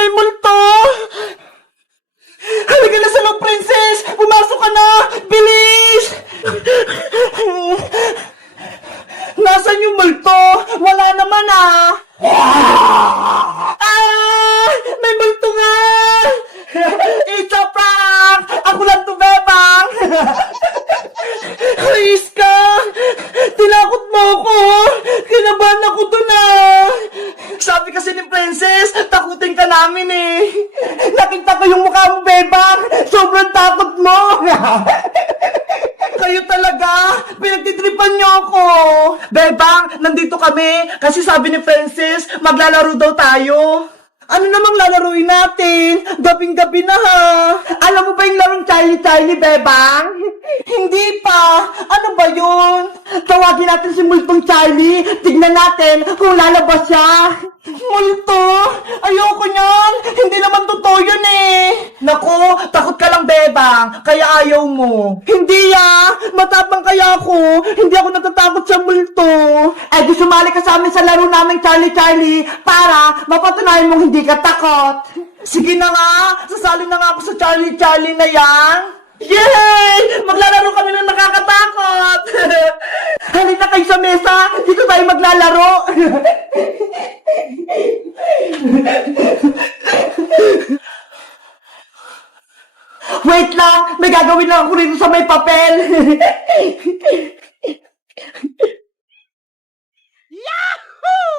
May multo! Halika na sa loob, princess! Pumasok ka na! Bilis! Nasaan yung multo? Wala naman ah! Ah! May multo nga! It's a prank! Ako lang to, Bebang! Ayos ka! Tinakot mo ako! Kinabahan ako dun ah! Sabi kasi ni Princess, takutin ka namin eh! Nakita ko yung mukha mo, Bebang! Sobrang takot mo! Kayo talaga! Pinagtitripan niyo ako! Bebang, nandito kami kasi sabi ni Princess, maglalaro daw tayo. Ano namang lalaruin natin? Gabing-gabi na ha! Alam mo ba yung larong Charlie, Bebang? Hindi pa! Ano ba yun? Tawagin natin si Multong Charlie. Tignan natin kung lalabas siya. Multo? Ayoko niyan! Hindi naman totoo yun eh! Naku, takot ka lang, Bebang. Kaya ayaw mo. Hindi ah! Matapang kaya ako. Hindi ako natatakot sa multo. Eh di sumali ka sa amin sa laro namin Charlie para mapatunayan mong hindi ka takot. Sige na nga! Sasali na nga ako sa Charlie na yan! Yay! Maglalaro kami ng nakakatakot! Halika kayo sa mesa! Dito tayo maglalaro! Wait lang! May gagawin lang ako rito sa may papel! Yahoo!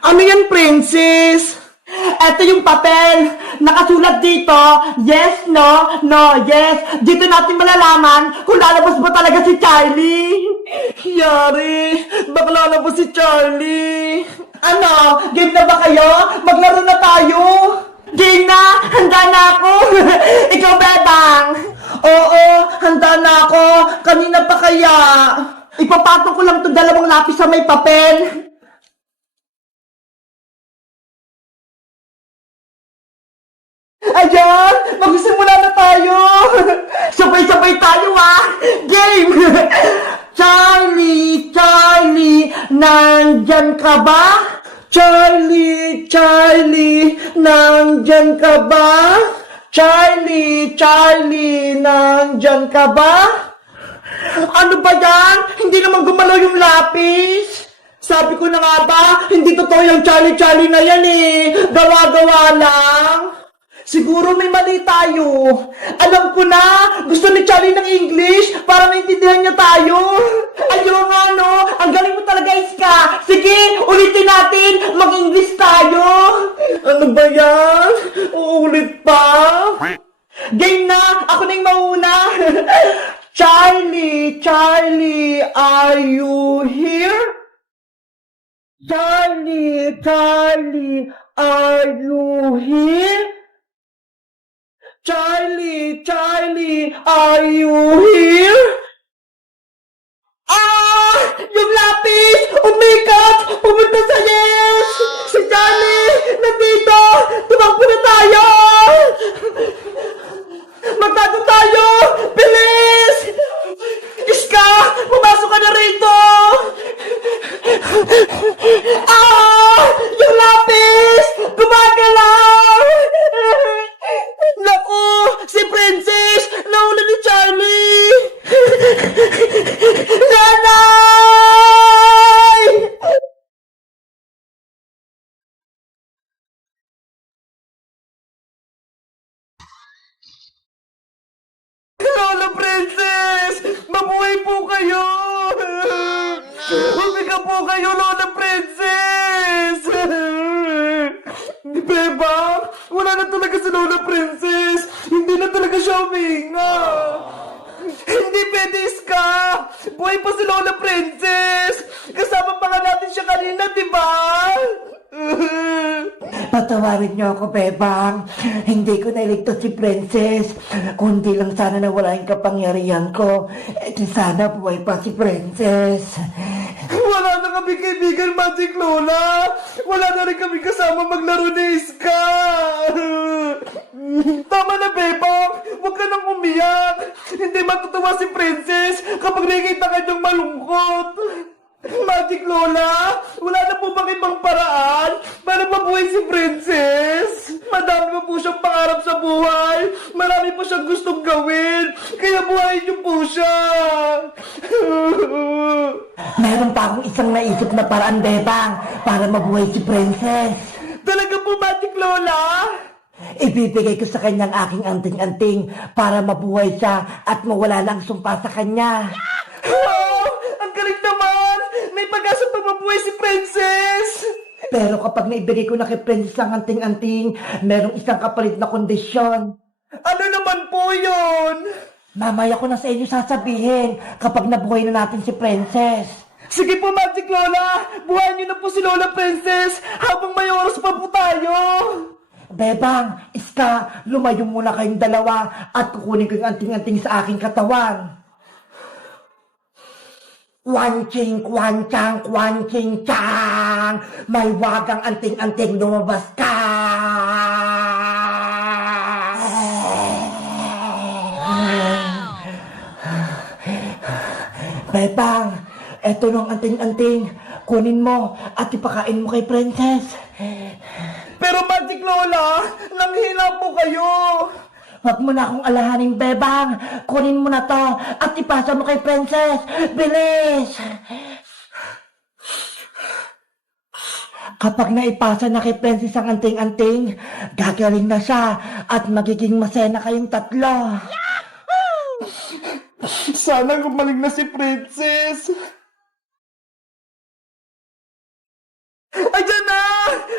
Ano yan, princess? Ito yung papel. Nakasulat dito, yes, no, yes. Dito natin malalaman kung lalabas ba talaga si Charlie. Yari, baka lalabas si Charlie. Ano, game na ba kayo? Maglaro na tayo. Game na, handa na ako. Ikaw, Bebang. Oo, handa na ako. Kanina pa kaya. Ipapatong ko lang itong 2 lapis sa may papel. Ayan! Magsimula na tayo! Sabay-sabay tayo ah! Game! Charlie, nandyan ka ba? Charlie, nandyan ka ba? Charlie, nandyan ka ba? Ano ba yan? Hindi naman gumalaw yung lapis! Sabi ko na nga ba, hindi totoo yung Charlie na yan eh! Gawa-gawa lang! Siguro may mali tayo. Alam ko na, gusto ni Charlie ng English para maintindihan niya tayo. Ayaw nga no, ang galing mo talaga, Iska. Sige, ulitin natin, mag-English tayo. Ano ba yan? Uulit pa? Game na, ako na yung mauna. Charlie, are you here? Charlie, are you here? Charlie, are you here? Ah! Yung lapis! Umikat! Pumunta sa yes! Si Charlie! Nandito! Tumakbo na tayo! Magtago tayo! Bilis! Iska! Pumasok ka na rito! Ah! Yung lapis! Gumagalaw! Naku! Si Princess! Nauli ni Charlie! Nanay! Lola Princess! Mabuhay po kayo! Humiga po kayo, Lola Princess! Di ba? Wala na talaga si Lola Princess! Hindi na talaga siya huminga! Hindi pwede, Iska! Buhay pa si Lola Princess! Kasama pa nga natin siya kanina, di ba? Patawarin niyo ako, Bebang. Hindi ko nailigtas si Princess. Kundi lang sana nawala yung kapangyarihan ko. Di sana buhay pa si Princess. Wala na kami kaibigan, Magic Lola. Wala na rin kami kasama maglaro ni Iska. Tama na, matutuwa si Princess kapag nakikita kanyang malungkot. Magic Lola, wala na po bang ibang paraan para mabuhay si Princess? Madami pa po siyang pangarap sa buhay. Marami po siyang gustong gawin. Kaya buhayin niyo po siya. Meron pa akong isang naisip na paraan, Bebang, para mabuhay si Princess. Talaga po, Magic Lola? Ibibigay ko sa kanyang aking anting-anting para mabuhay siya at mawala na ang sumpa sa kanya. Oh, ang galing naman! May pag-asa pa mabuhay si Princess! Pero kapag naibigay ko na kay Princess ang anting-anting, merong isang kapalit na kondisyon. Ano naman po yun? Mamaya ko na sa inyo sasabihin kapag nabuhay na natin si Princess. Sige po, Magic Lola! Buhayin niyo na po si Lola Princess habang may oras pa po tayo! Bebang, Iska, lumayo muna kayong dalawa at kukunin ko yung anting-anting sa aking katawan. Kwanching, kwanchang, kwanching, chang! May wagang anting-anting lumabas ka! Bebang, eto nung anting-anting. Kunin mo at ipakain mo kay Princess. Pero Magic Lola, nanghina po kayo! Huwag mo na akong alahaning, Bebang. Kunin mo na to at ipasa mo kay Princess. Bilis! Kapag naipasa na kay Princess ang anting-anting, gagaling na siya at magiging masaya na kayong tatlo. Sana gumaling na si Princess! Ayan na!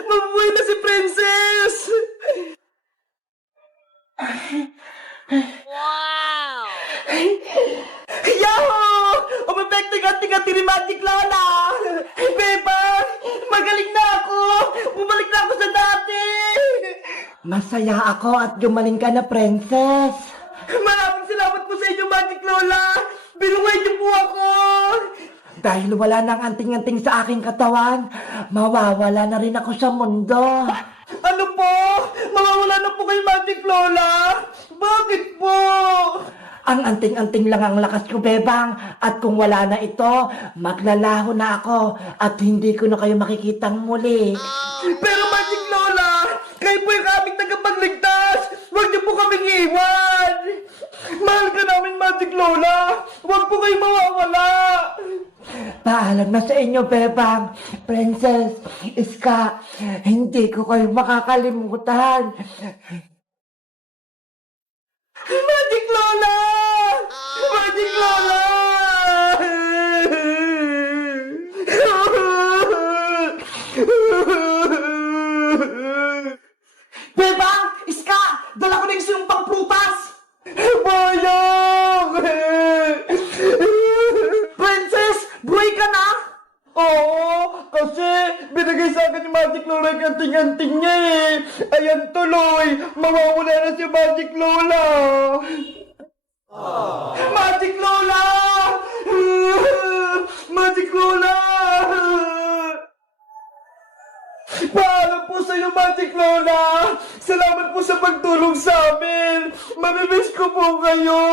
Mabuhay na si Princess! Wow! Yahoo! Umepekting-anting-anting ni Magic Lola! Beba! Magaling na ako! Bumalik na ako sa dati! Masaya ako at gumaling ka na, Princess. Maraming salamat po sa inyo, Magic Lola! Binuhay niyo po ako! Dahil wala nang anting-anting sa aking katawan, mawawala na rin ako sa mundo. Ano po? Mawawala na po kayo, Magic Lola? Bakit po? Ang anting-anting lang ang lakas ko, Bebang. At kung wala na ito, maglalaho na ako at hindi ko na kayo makikitang muli. Pero Magic Lola, kayo po yung aming tagapagligtas! Huwag niyo po kaming iwan! Mahal ka namin, Magic Lola! Huwag po kayo mawawala! Paalam na sa inyo, Bebang. Princess, Iska, hindi ko kayo makakalimutan. Magic Lola! Magic Lola! Bebang, Iska, dala ko na yung sinumpang prutas. Bayang! Princess, buhay ka na? Oo, kasi binigay sa akin ni Magic Lola yung anting-anting niya eh. Ayan tuloy, mawawala na si Magic Lola. Magic Lola! Magic Lola! Paalam po sa iyo, Magic Lola! Salamat po sa pagtulong sa amin! Mamimiss ko po kayo!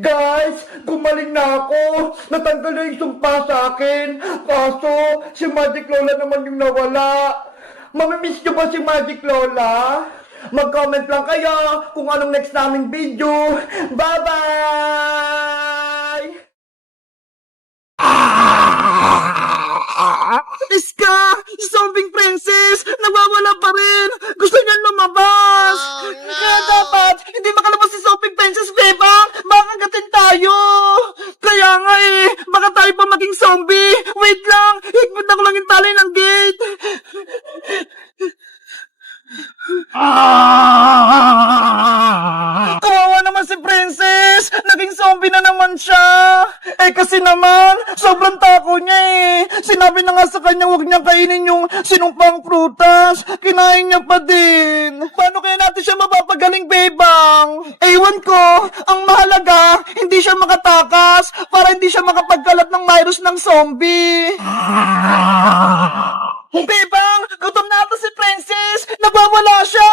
Guys, gumaling na ako! Natanggal na yung sumpa sa akin! Kaso, si Magic Lola naman yung nawala! Mamimiss niyo ba si Magic Lola? Mag-comment lang kayo kung anong next naming video! Bye-bye! Iska! Zombie Princess! Nawawala pa rin! Gusto niyan lumabas! Oh, no! Kaya dapat, hindi makalabas si Zombie Princess, Beba! Makagatin tayo! Kaya nga eh, baka tayo pa maging zombie! Wait lang! Higpit ako lang yung tali ng gate! Kawawa naman si Princess! Naging zombie na naman siya! Eh kasi naman, sobrang tako niya eh! Sinabi na nga sa kanya huwag niya kainin yung sinumpang prutas! Kinain niya pa din! Paano kaya natin siya mapapagaling, Bebang? Ewan ko! Ang mahalaga, hindi siya makatakas para hindi siya makapagkalat ng virus ng zombie! Bebang, gutom na ata si Princess! Nagwawala siya!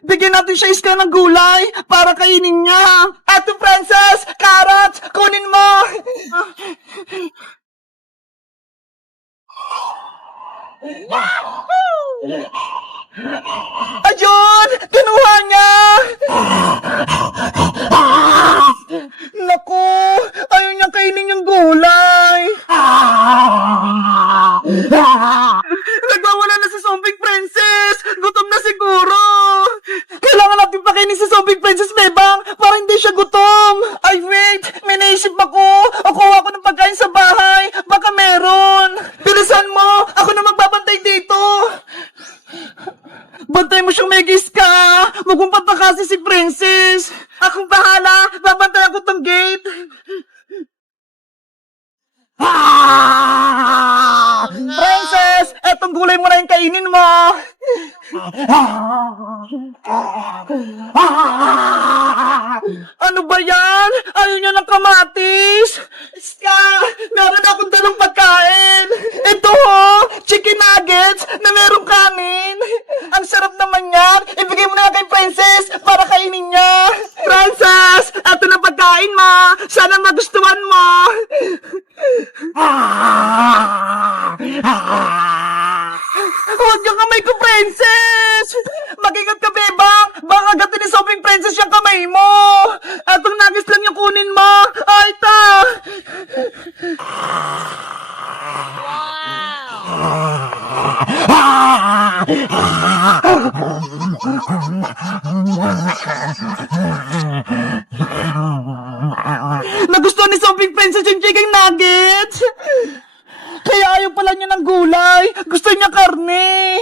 Bigyan natin siya iska ng gulay para kainin niya. Ate Princess, carrots, kunin mo. Ayun! Kinuha niya! Naku! Ayaw niya kainin yung gulay! Nagwawala na si Zombie Princess! Gutom na siguro! Kailangan natin pakainin si Zombie Princess, Bebang, para hindi siya gutom! Ay, wait! May naisip ako! Kuha ko ng pagkain sa bahay! Baka meron! Bilisan mo! Ako na magbabantay dito! Bantay mo siyang megis ka! Magumpat na kasi si Princess! Akong bahala! Babantayan ko tong gate! Princess! Etong gulay mo na yung kainin mo! Ano ba yan? Ayaw niya ng kamatis! Iska! Meron akong dalang pagkain! Ito ho! Chicken nuggets na merong kanin! Ang sarap naman yan! Ibigay mo na kay Princess para kainin niya! Princess! Ito na pagkain mo! Sana magustuhan mo! Huwag yung kamay ko, Princess! Mag-ingat ka, Bebang! Baka agatin ni Sobrang Princess yung kamay mo! Atong nagis lang yung kunin mo! Ay, ta! Nagustuhan ni Sobrang Princess yung chicken nuggets! Kaya ayaw pala niya ng gulay. Gusto niya karne.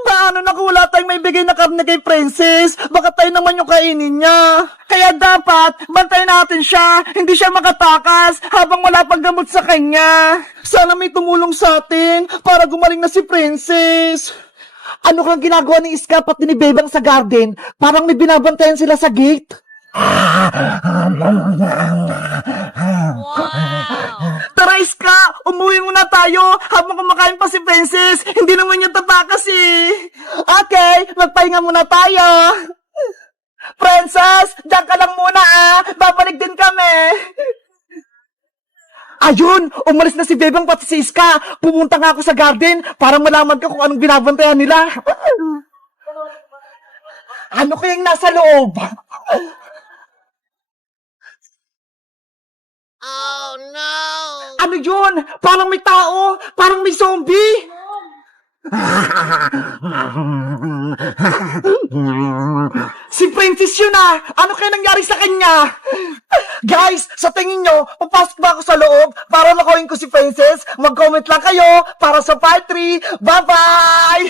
Paano na kung wala tayong may bigay na karne kay Princess? Baka tayo naman yung kainin niya. Kaya dapat, bantayan natin siya. Hindi siya makatakas habang wala pang gamot sa kanya. Sana may tumulong sa atin para gumaling na si Princess. Ano kang ginagawa ni Iska pati ni Bebang sa garden? Parang may binabantayan sila sa gate. Tara, Iska! Umuwi muna tayo habang kumakain pa si Princess. Hindi naman niya tatakas eh. Okay, magpahinga muna tayo. Princess, diyan ka lang muna ah. Babalik din kami. Ayun! Umalis na si Bebang pati si Iska. Pumunta nga ako sa garden para malaman ka kung anong binabantayan nila. Ano kayang nasa loob? Oh no! Ano yun? Parang may tao! Parang may zombie! Si Princess yun ah! Ano kaya nangyari sa kanya? Guys, sa tingin nyo, papasok ba ako sa loob para makuhin ko si Princess? Mag-comment lang kayo para sa part 3. Bye-bye!